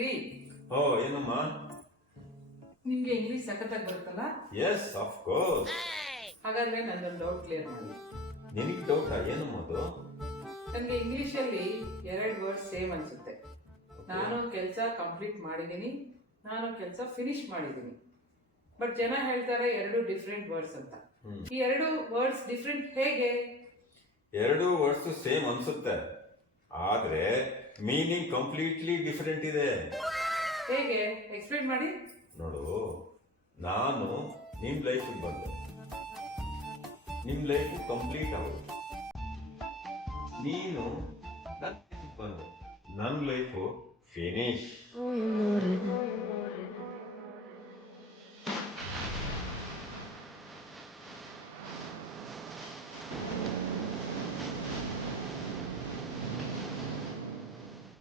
ರೀ, ಓ ಏನಮ್ಮ? ನಿಮ್ಗೆ ಇಂಗ್ಲಿಷ್ ಸಖತ್ತಾಗಿ ಬರುತ್ತಲ್ಲ? Yes of course. ಹಾಗಾದ್ರೆ ನನ್ನೊಂದು ಡೌಟ್ ಕ್ಲಿಯರ್ ಮಾಡಿ. ನಿನಗೆ ಡೌಟಾ? ಏನಮ್ಮ ಅದು? ನನಗೆ ಇಂಗ್ಲಿಷ್ ಅಲ್ಲಿ 2 ವರ್ಡ್ ಸೇಮ್ ಅನ್ಸುತ್ತೆ. ನಾನು ಕೆಲಸ ಕಂಪ್ಲೀಟ್ ಮಾಡಿದ್ದೀನಿ, ನಾನು ಕೆಲಸ ಫಿನಿಶ್ ಮಾಡಿದ್ದೀನಿ. ಬಟ್ ಜನ ಹೇಳ್ತಾರೆ 2 ಡಿಫ್ರೆಂಟ್ ವರ್ಡ್ಸ್ ಅಂತ. ಈ 2 ವರ್ಡ್ಸ್ ಡಿಫ್ರೆಂಟ್ ಹೇಗೆ? 2 ವರ್ಡ್ಸ್ ಸೇಮ್ ಅನ್ಸುತ್ತೆ, ಆದ್ರೆ ಮೀನಿಂಗ್ ಕಂಪ್ಲೀಟ್ಲಿ ಡಿಫರೆಂಟ್ ಇದೆ. ಹೇಗೆ ಎಕ್ಸ್ಪ್ಲೇನ್ ಮಾಡಿ. ನೋಡು, ನಾನು ನಿಮ್ ಲೈಫಿಗೆ ಬಂದೆ, ನಿಮ್ ಲೈಫ್ ಕಂಪ್ಲೀಟ್ ಆಗೋದು. ನೀನು ನನ್ನ ಲೈಫ್ ಬಂದೆ, ನನ್ನ ಲೈಫು ಫಿನಿಶ್.